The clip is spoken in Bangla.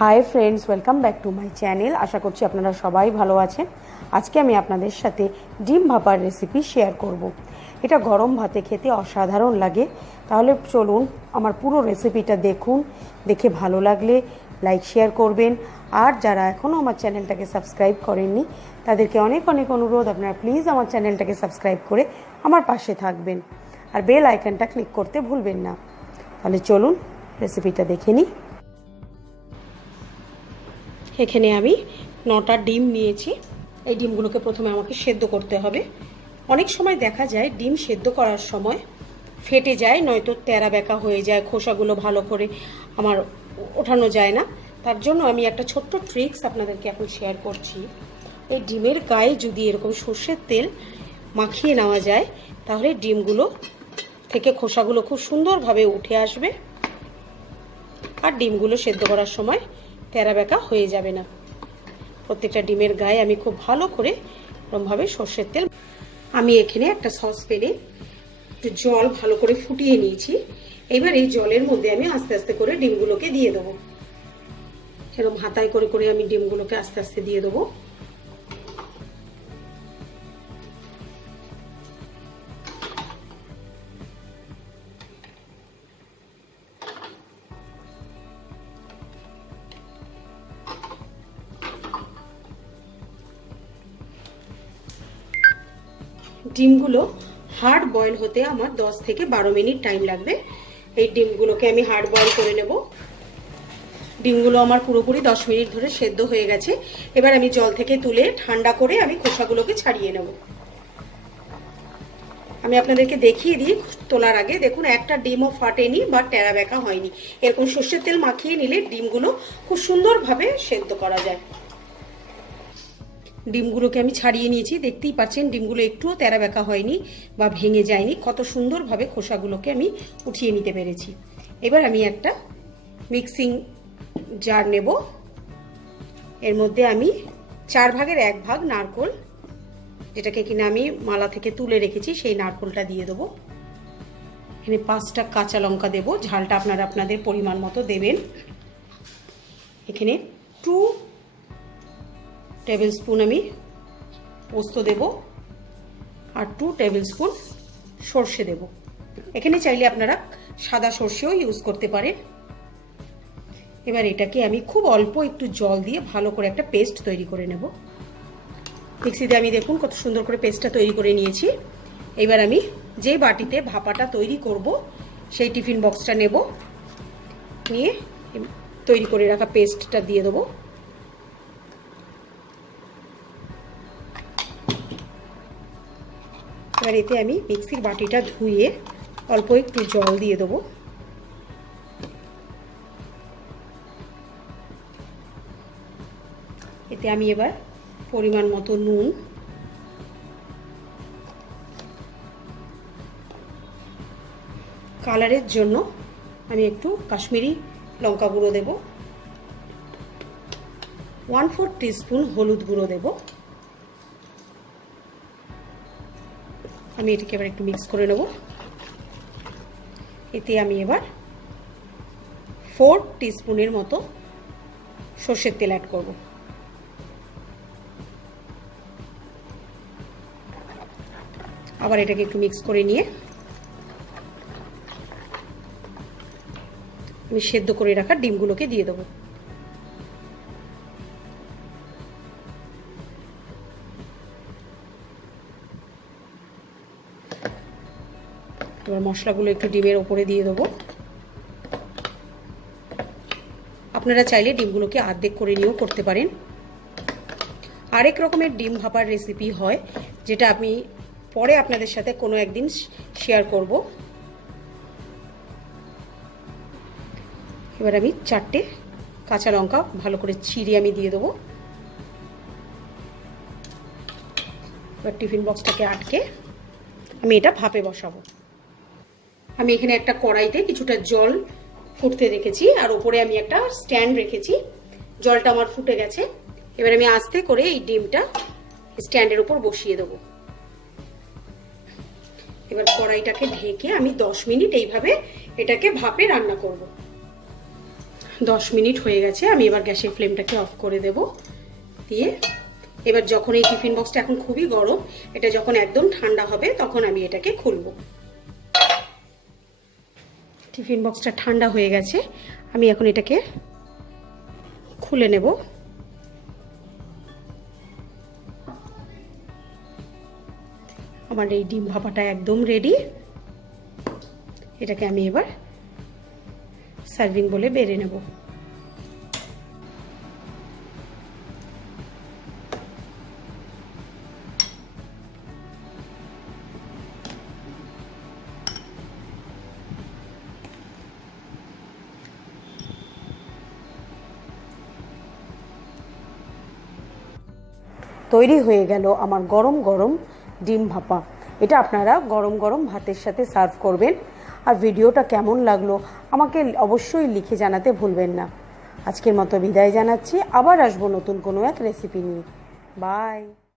High friends, welcome back to my channel. আশা করছি আপনারা সবাই ভালো আছেন। আজকে আমি আপনাদের সাথে ডিম ভাপার রেসিপি শেয়ার করব। এটা গরম ভাতে খেতে অসাধারণ লাগে। তাহলে চলুন আমার পুরো রেসিপিটা দেখুন। দেখে ভালো লাগলে লাইক শেয়ার করবেন। আর যারা এখনও আমার চ্যানেলটাকে সাবস্ক্রাইব করেননি তাদেরকে অনেক অনেক অনুরোধ, আপনারা প্লিজ আমার চ্যানেলটাকে সাবস্ক্রাইব করে আমার পাশে থাকবেন আর বেল আইকনটা ক্লিক করতে ভুলবেন না। তাহলে চলুন রেসিপিটা দেখে নিই। এখানে আমি 9টা ডিম নিয়েছি। এই ডিমগুলোকে প্রথমে আমাকে সেদ্ধ করতে হবে। অনেক সময় দেখা যায় ডিম সেদ্ধ করার সময় ফেটে যায়, নয়তো তেরা বেঁকা হয়ে যায়, খোসাগুলো ভালো করে আমার ওঠানো যায় না। তার জন্য আমি একটা ছোট্ট ট্রিক্স আপনাদেরকে এখন শেয়ার করছি। এই ডিমের গায়ে যদি এরকম সর্ষের তেল মাখিয়ে নেওয়া যায় তাহলে ডিমগুলো থেকে খোসাগুলো খুব সুন্দরভাবে উঠে আসবে আর ডিমগুলো সেদ্ধ করার সময় তেরা বেঁকা হয়ে যাবে না। প্রত্যেকটা ডিমের গায়ে আমি খুব ভালো করে এরকমভাবে সর্ষের তেল, আমি এখানে একটা সসপ্যানে একটু জল ভালো করে ফুটিয়ে নিয়েছি। এবার এই জলের মধ্যে আমি আস্তে আস্তে করে ডিমগুলোকে দিয়ে দেবো। এরকম হাতায় করে করে আমি ডিমগুলোকে আস্তে আস্তে দিয়ে দেবো। ডিমগুলো হার্ড বয়েল হতে আমার 10 থেকে 12 মিনিট টাইম লাগবে। এই ডিমগুলোকে আমি হার্ড বয়েল করে নেব। ডিমগুলো আমার পুরোপুরি 10 মিনিট ধরে সেদ্ধ হয়ে গেছে। এবার আমি জল থেকে তুলে ঠান্ডা করে আমি খোসাগুলোকে ছাড়িয়ে নেব। আমি আপনাদেরকে দেখিয়ে দিই তোলার আগে। দেখুন, একটা ডিমও ফাটেনি বা টেরা বেঁকা হয়নি। এরকম সর্ষের তেল মাখিয়ে নিলে ডিমগুলো খুব সুন্দরভাবে সেদ্ধ করা যায়। ডিমগুলোকে আমি ছাড়িয়ে নিয়েছি। দেখতেই পাচ্ছেন ডিমগুলো একটুও তেরা বেঁকা হয়নি বা ভেঙে যায়নি। কত সুন্দরভাবে খোসাগুলোকে আমি উঠিয়ে নিতে পেরেছি। এবার আমি একটা মিক্সিং জার নেব। এর মধ্যে আমি 4 ভাগের 1 ভাগ নারকেল, যেটাকে কিনা আমি মালা থেকে তুলে রেখেছি, সেই নারকেলটা দিয়ে দেবো। এখানে 5টা কাঁচা লঙ্কা দেব। ঝালটা আপনারা আপনাদের পরিমাণ মতো দেবেন। এখানে 2 টেবিল স্পুন আমি পোস্ত দেব আর 2 টেবিল স্পুন সর্ষে দেব। এখানে চাইলে আপনারা সাদা সর্ষেও ইউজ করতে পারেন। এবার এটাকে আমি খুব অল্প একটু জল দিয়ে ভালো করে একটা পেস্ট তৈরি করে নেব। মিক্সিতে আমি দেখুন কত সুন্দর করে পেস্টটা তৈরি করে নিয়েছি। এবার আমি যে বাটিতে ভাপাটা তৈরি করব সেই টিফিন বক্সটা নেব, নিয়ে তৈরি করে রাখা পেস্টটা দিয়ে দেবো। এবার এতে আমি মিক্সির বাটিটা ধুয়ে অল্প একটু জল দিয়ে দেবো। এতে আমি এবার পরিমাণ মতো নুন, কালারের জন্য আমি একটু কাশ্মীরি লঙ্কা গুঁড়ো দেব, 1/4 টিস্পুন হলুদ গুঁড়ো দেব। আমি এটাকে এবার একটু মিক্স করে নেব। এতে আমি এবার 4 টিস্পুনের মতো সর্ষের তেল অ্যাড করব। আবার এটাকে একটু মিক্স করে নিয়ে আমি সেদ্ধ করে রাখা ডিমগুলোকে দিয়ে দেবো। এবার মশলাগুলো একটু ডিমের ওপরে দিয়ে দেবো। আপনারা চাইলে ডিমগুলোকে অর্ধেক করে নিয়েও করতে পারেন। আরেক রকমের ডিম ভাপার রেসিপি হয়, যেটা আমি পরে আপনাদের সাথে কোনো একদিন শেয়ার করব। এবার আমি 4টে কাঁচা লঙ্কা ভালো করে ছিঁড়ে আমি দিয়ে দেবো। এবার টিফিন বক্সটাকে আটকে আমি এটা ভাপে বসাবো। আমি এখানে একটা কড়াইতে কিছুটা জল ফুটতে রেখেছি আর উপরে আমি একটা স্ট্যান্ড রেখেছি। জলটা আমার ফুটে গেছে। এবার আমি আস্তে করে এই ডিমটা স্ট্যান্ডের উপর বসিয়ে দেবো। এবার কড়াইটাকে ঢেকে আমি 10 মিনিট এইভাবে এটাকে ভাপে রান্না করব। 10 মিনিট হয়ে গেছে, আমি এবার গ্যাসের ফ্লেমটাকে অফ করে দেব। দিয়ে এবার যখন এই টিফিন বক্সটা এখন খুবই গরম, এটা যখন একদম ঠান্ডা হবে তখন আমি এটাকে খুলব। টিফিন বক্সটা ঠান্ডা হয়ে গেছে, আমি এখন এটাকে খুলে নেব। আমার এই ডিম ভাপাটা একদম রেডি। এটাকে আমি এবার সার্ভিং বলে বেড়ে নেব। তৈরি হয়ে গেল আমার গরম গরম ডিম ভাপা। এটা আপনারা গরম গরম ভাতের সাথে সার্ভ করবেন। আর ভিডিওটা কেমন লাগলো আমাকে অবশ্যই লিখে জানাতে ভুলবেন না। আজকের মতো বিদায় জানাচ্ছি, আবার আসবো নতুন কোনো এক রেসিপি নিয়ে। বাই।